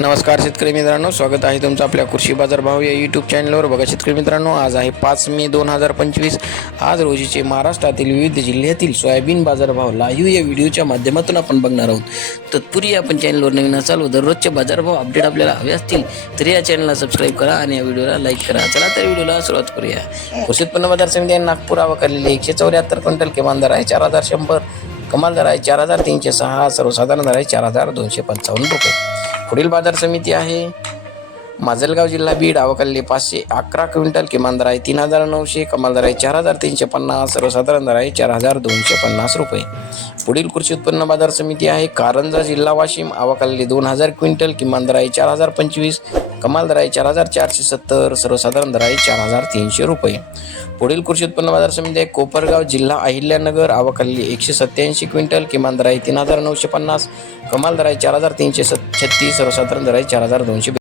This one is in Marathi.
नमस्कार शेतकरी मित्रांनो स्वागत आहे तुमचं आपल्या कृषी बाजार भाव या यूट्यूब चॅनलवर बघा शेतकरी मित्रांनो आज आहे पाच मे दोन हजार पंचवीस. आज रोजीचे महाराष्ट्रातील विविध जिल्ह्यातील सोयाबीन बाजारभाव लाईव्ह या व्हिडिओच्या माध्यमातून आपण बघणार आहोत. तत्पूर्वी आपण चॅनलवर नवीन असाल व दररोजचे बाजारभाव अपडेट आपल्याला हवे असतील तर या चॅनलला सबस्क्राईब करा आणि या व्हिडिओला लाईक करा. चला तर व्हिडिओला सुरुवात करूया. कृषी उत्पन्न बाजार समिती आहे नागपूर आवकारलेली एकशे चौऱ्याहत्तर क्विंटल किमान दर आहे चार हजार शंभर. कमाल दर आहे चार हजार तीनशे सहा सर्वसाधारण दर आहे चार हजार दोनशे पंचावन्न रुपये. पुढील बाजार समिती आहे. माजलगाव जिल्हा बीड आवकल्ली पाचशे अकरा क्विंटल किमान दर आहे तीन हजार नऊशे कमाल दर आहे चार हजार तीनशे पन्नास सर्वसाधारण दर आहे चार हजार दोनशे पन्नास रुपये. पुढील कृषी उत्पन्न बाजार समिती आहे. कारंजा जिल्हा वाशिम आवकल्ली दोन हजार क्विंटल किमान दर आहे चार हजार पंचवीस कमाल दर आहे चार हजार चारशे सत्तर सर्वसाधारण दर आहे चार हजार तीनशे रुपये. पुढील कृषी उत्पन्न बाजार समिती आहे. कोपरगाव जिल्हा अहिल्यानगर आवकल्ली एकशे सत्याऐंशी क्विंटल किमान दर आहे तीन हजार नऊशे पन्नास कमाल दर आहे चार हजार तीनशे सत्तर छत्तीस सर्वसाधारण दर आहे चार हजार दोनशे